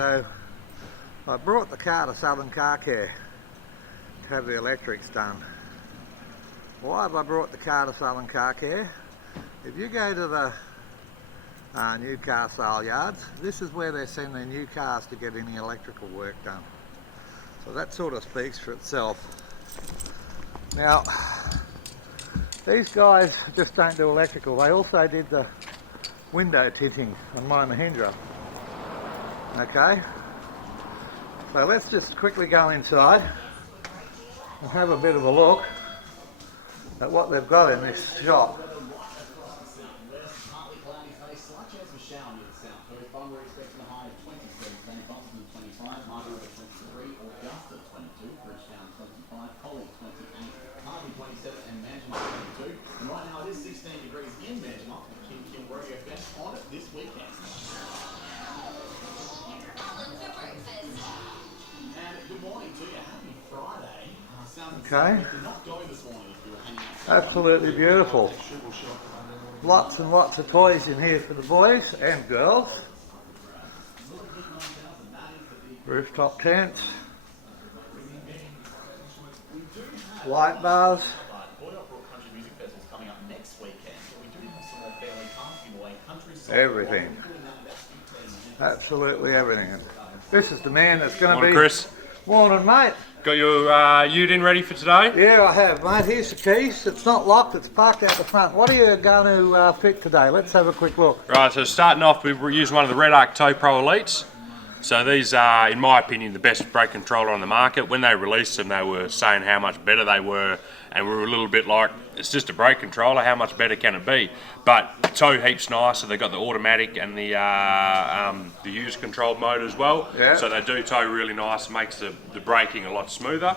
so I brought the car to Southern Car Care to have the electrics done. Why have I brought the car to Southern Car Care? If you go to the new car sale yards, this is where they send their new cars to get any electrical work done. So that sort of speaks for itself. Now, these guys just don't do electrical, they also did the window tinting on my Mahindra. Okay, so let's just quickly go inside and have a bit of a look at what they've got in this shop. Okay, absolutely beautiful. Lots and lots of toys in here for the boys and girls. Rooftop tents, light bars, everything. Absolutely everything. This is the man that's going to be... Chris. Morning, mate. Got your ute in ready for today? Yeah, I have, mate. Here's the keys. It's not locked, it's parked out the front. What are you going to fit today? Let's have a quick look. Right, so starting off, we're using one of the Red Arc Tow Pro Elites. So these are, in my opinion, the best brake controller on the market. When they released them, they were saying how much better they were, and we were a little bit like, it's just a brake controller, how much better can it be? But the tow heaps nicer. They've got the automatic and the user controlled mode as well. Yeah. So they do tow really nice, makes the braking a lot smoother.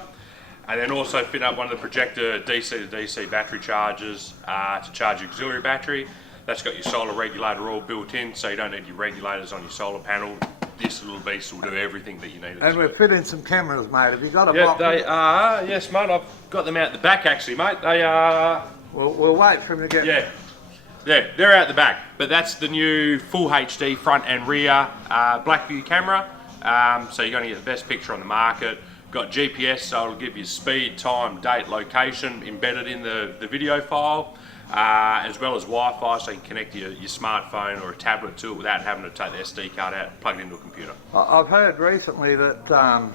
And then also fit up one of the projector DC to DC battery chargers to charge your auxiliary battery. That's got your solar regulator all built in, so you don't need your regulators on your solar panel. This little beast will do everything that you need. And we've fit in some cameras, mate. Have you got a Yeah, box? they are. Yes, mate. I've got them out the back, actually, mate. They are. We'll wait for them to get... Yeah, they're out the back. But that's the new full HD front and rear black view camera. So you're going to get the best picture on the market. Got GPS, so it'll give you speed, time, date, location embedded in the video file. As well as Wi-Fi, so you can connect your smartphone or a tablet to it without having to take the SD card out and plug it into a computer. I've heard recently that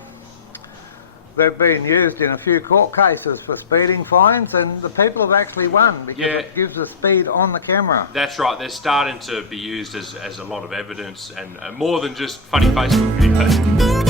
they've been used in a few court cases for speeding fines, and the people have actually won because it gives the speed on the camera. That's right, they're starting to be used as a lot of evidence and more than just funny Facebook videos.